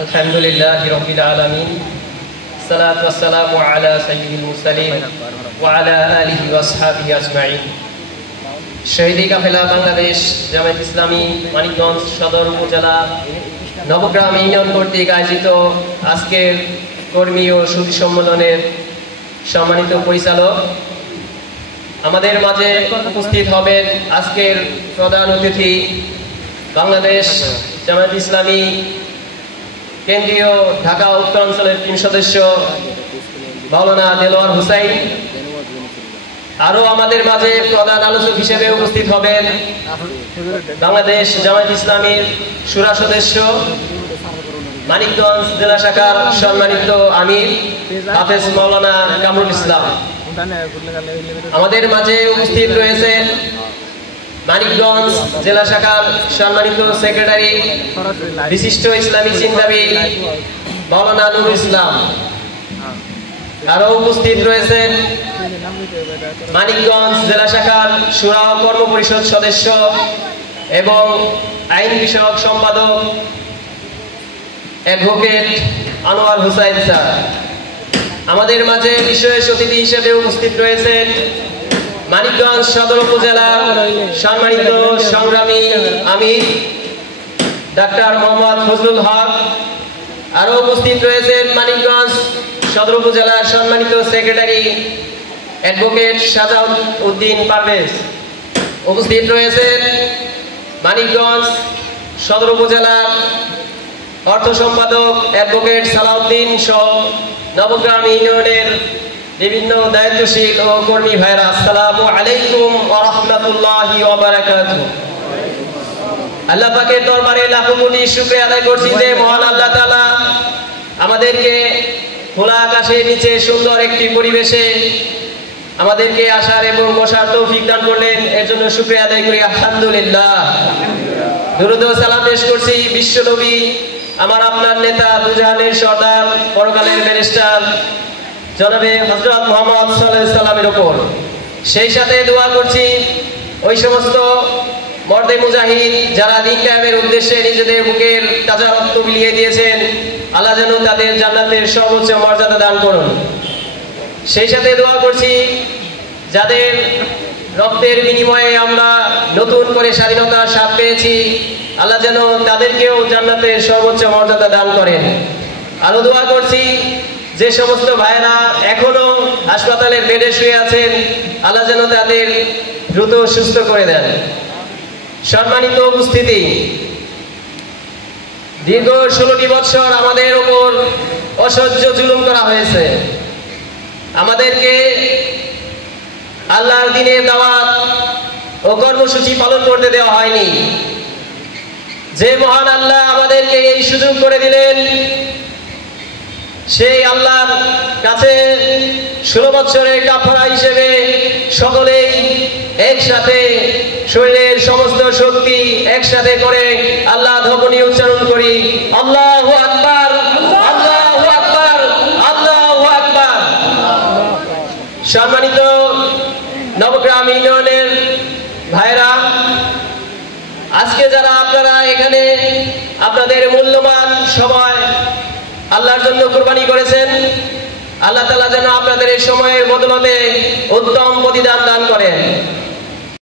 আলহামদুলিল্লাহি রাব্বিল আলামিন সালাতু ওয়াসসালামু আলা সাইয়্যিদিল মুরসালিন ওয়া আলা আলিহি ওয়া আসহাবিহি আজমাইন। শহীদি কাফেলা বাংলাদেশ জামায়াত ইসলামী মানিকগঞ্জ সদর উপজেলা নবগ্রাম ইউনিয়ন কর্তৃক আয়োজিত আজকের কর্মী ও সুধী সম্মেলনের সম্মানিত পরিচালক, আমাদের মাঝে উপস্থিত হবেন আজকের প্রধান অতিথি বাংলাদেশ জামায়াত ইসলামী কেন্দ্রীয় ঢাকা উত্তরাঞ্চলের ৩ সদস্য মাওলানা দেলোয়ার হুসাইন। আরো আমাদের মাঝে প্রধান আলোচক হিসেবে উপস্থিত হবেন বাংলাদেশ জামায়াত ইসলামীর শুরা সদস্য মানিকগঞ্জ জেলা শাখার সম্মানিত আমির হাফেজ মাওলানা কামরুল ইসলাম। আমাদের মাঝে উপস্থিত রয়েছেন মানিকগঞ্জ জেলা শাখার সম্মানিত সেক্রেটারি বিশিষ্ট ইসলামিক চিন্তাবিদ মাওলানা নুরুল ইসলাম। আরো উপস্থিত রয়েছেন মানিকগঞ্জ জেলা শাখার শুরা ও কর্ম পরিষদ সদস্য এবং আইন বিষয়ক সম্পাদক অ্যাডভোকেট আনোয়ার হুসাইন স্যার। আমাদের মাঝে বিশেষ অতিথি হিসেবে উপস্থিত রয়েছেন মানিকগঞ্জ সদর উপজেলার সম্মানিত সংগ্রামী আমির ডাক্তার মোহাম্মদ ফজলুল হক। আরো উপস্থিত রয়েছেন মানিকগঞ্জ সদর উপজেলার সম্মানিত সেক্রেটারি অ্যাডভোকেট সাজাউদ্দিন পারভেজ। উপস্থিত রয়েছেন মানিকগঞ্জ সদর উপজেলার অর্থ সম্পাদক অ্যাডভোকেট সালাউদ্দিন সহ নবগ্রাম ইউনিয়নের বিভিন্ন দায়িত্বশীল ও কর্মী ভাইরা। আসসালামু আলাইকুম ওয়া রাহমাতুল্লাহি ওয়া বারাকাতুহু। আল্লাহ পাকের দরবারে লাখো কোটি শুকরিয়া আদায় করছি যে মহান আল্লাহ তাআলা আমাদেরকে খোলা আকাশের নিচে সুন্দর একটি পরিবেশে আমাদেরকে আসার এবং বসার তৌফিক দান করলেন, এর জন্য শুকরিয়া আদায় করি আলহামদুলিল্লাহ। দুরূদ ও সালাম পেশ করছি বিশ্ব নবী আমার আপনার নেতা দুজাহানের সর্দার পরকালের ব্যারিস্টার জনাবে হযরত মুহাম্মদ সাল্লাল্লাহু আলাইহি সাল্লামের উপর। সেই সাথে দোয়া করছি ওই সমস্ত মর্দে মুজাহিদ যারা দিন কায়েমের উদ্দেশ্যে নিজেদের বুকের তাজা রক্ত বিলিয়ে দিয়েছেন, আল্লাহ যেন তাদের জান্নাতের সর্বোচ্চ মর্যাদা দান করুন। সেই সাথে দোয়া করছি যাদের রক্তের বিনিময়ে আমরা নতুন করে স্বাধীনতার স্বাদ পেয়েছি, আল্লাহ যেন তাদেরকেও জান্নাতের সর্বোচ্চ মর্যাদা দান করেন। আরো দোয়া করছি যে সমস্ত ভাইরা এখনো হাসপাতালের বেডে শুয়ে আছেন, আল্লাহ যেন তাদের দ্রুত সুস্থ করে দেন। সম্মানিত উপস্থিতি, দীর্ঘ 16টি বছর আমাদের উপর অসহ্য জুলুম করা হয়েছে। আমাদেরকে আল্লাহর দ্বীনের দাওয়াত ও কর্মসূচি পালন করতে দেওয়া হয়নি। যে মহান আল্লাহ আমাদেরকে এই সুযোগ করে দিলেন, সেই আল্লাহর কাছে 16 বছরের কাফারা হিসেবে সকলেই একসাথে শরীরের সমস্ত শক্তি একসাথে করে আল্লাহ ধ্বনি উচ্চারণ করি, আল্লাহু আকবার, আল্লাহু আকবার, আল্লাহু আকবার। সম্মানিত নবগ্রাম ইউনিয়নের ভাইরা, আজকে যারা আপনারা এখানে আপনাদের মূল্যবান সময় আল্লাহর জন্য কুরবানি করেছেন, আল্লাহ তাআলা যেন আপনাদের এই সময়ের বদলতে উত্তম প্রতিদান দান করেন।